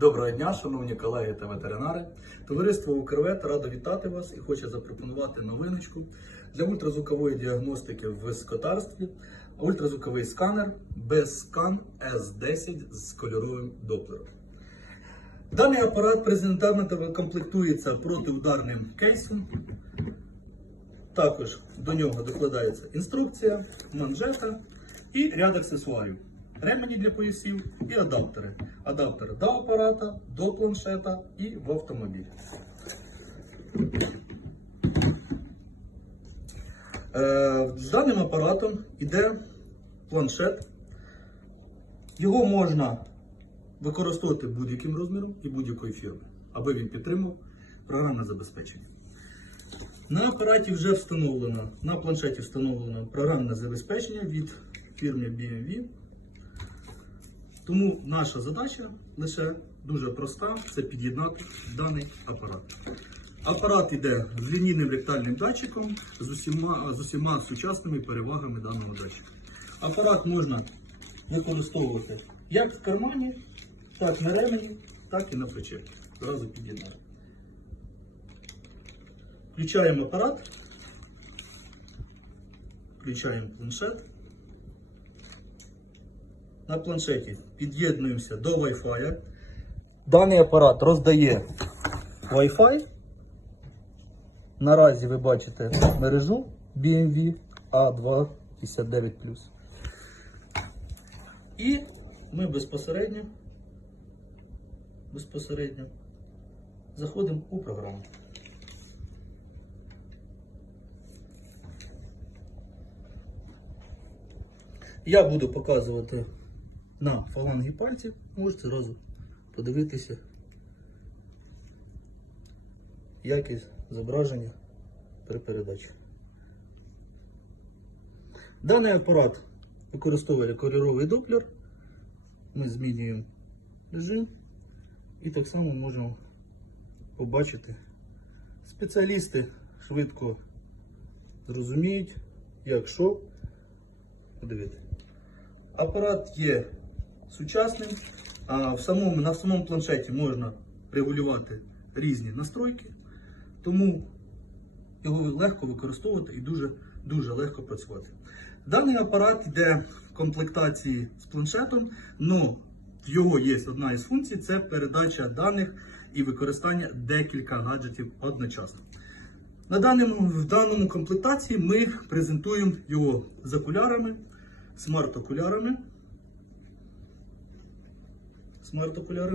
Доброго дня, шановні колеги та ветеринари. Товариство Укрвет радо вітати вас і хоче запропонувати новиночку для ультразвукової діагностики в скотарстві. Ультразвуковий сканер без скан S10 з кольоровим доплером. Даний апарат презентабельно комплектується протиударним кейсом. Також до нього докладається інструкція, манжета і ряд аксесуарів. Ремені для поясів і адаптери. Адаптери до апарата, до планшета і в автомобіль. Е, з даним апаратом йде планшет. Його можна використовувати будь-яким розміром і будь-якої фірми, аби він підтримував програмне забезпечення. На апараті вже встановлено, на планшеті встановлено програмне забезпечення від фірми BMW. Тому наша задача лише дуже проста це під'єднати даний апарат. Апарат йде з лінійним ректальним датчиком з усіма, з усіма сучасними перевагами даного датчика. Апарат можна використовувати як в кармані, так на ремені, так і на плечі. Зразу під'єднати. Включаємо апарат, включаємо планшет. На планшеті під'єднуємося до Wi-Fi. Даний апарат роздає Wi-Fi. Наразі ви бачите мережу BMV A259. І ми безпосередньо, безпосередньо заходимо у програму. Я буду показувати на фалангі пальців, можете зразу подивитися якість зображення при передачі. Даний апарат використовує кольоровий доплер. Ми змінюємо режим і так само можемо побачити. Спеціалісти швидко зрозуміють, як що. Подивіться. Апарат є сучасним, а в самому, на самому планшеті можна регулювати різні настройки, тому його легко використовувати і дуже, дуже легко працювати. Даний апарат йде в комплектації з планшетом, але в його є одна із функцій це передача даних і використання декілька гаджетів одночасно. На даному, в даному комплектації ми презентуємо його з окулярами, смарт-окулярами. Смарт-окулярами.